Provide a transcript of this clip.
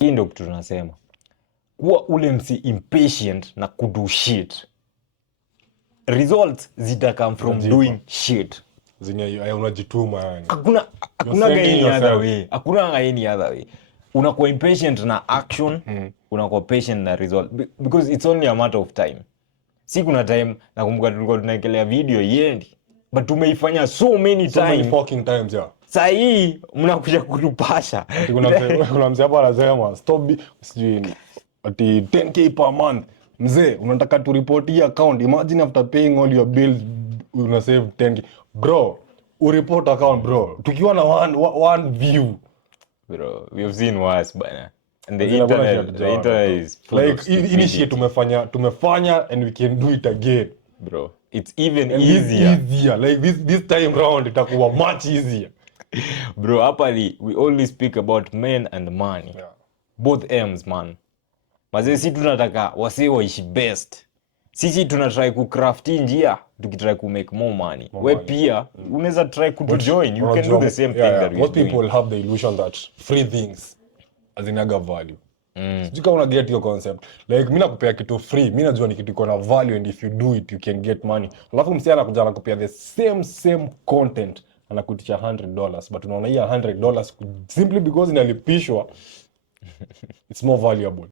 Hii ndio kitu tunasema. Kuwa ule msi impatient na kudo shit. Results zita come from doing shit. Zenye unajituma yani. Hakuna any other way. Hakuna any other way. Unakuwa impatient na action, unakuwa patient na result because it's only a matter of time. Si kuna time nakumbuka tulikuwa tunaekelea video yendi, but tumeifanya so many fucking times yeah. Sasa hii mnakuja kutupasha. Kuna mzee hapa anasema stop sijui ati 10k per month. Mzee unataka tu report hii account. Imagine after paying all your bills una save 10k. Bro, report account bro. Tukiwa na one view. Bro, we have seen worse bana. And the internet is full like initiate tumefanya and we can do it again. Bro, it's even easier. Like this time round itakuwa much easier. Bro, happily we only speak about men and money. Yeah. Both ends man. Mazee si tunataka wase waishi best. Sisi tunatry kucraft njia tukitry ku make more money. We pia unaweza try to join. You can do the same thing that we most people have the illusion that free things hazinaga value. Sijui kama una get your concept. Like mimi nakupea kitu free, mimi najua ni kitu iko na value and if you do it you can get money. Alafu msee anakuja anakupea the same content anakutisha $100 but unaona hii $100 simply because inalipishwa it's more valuable.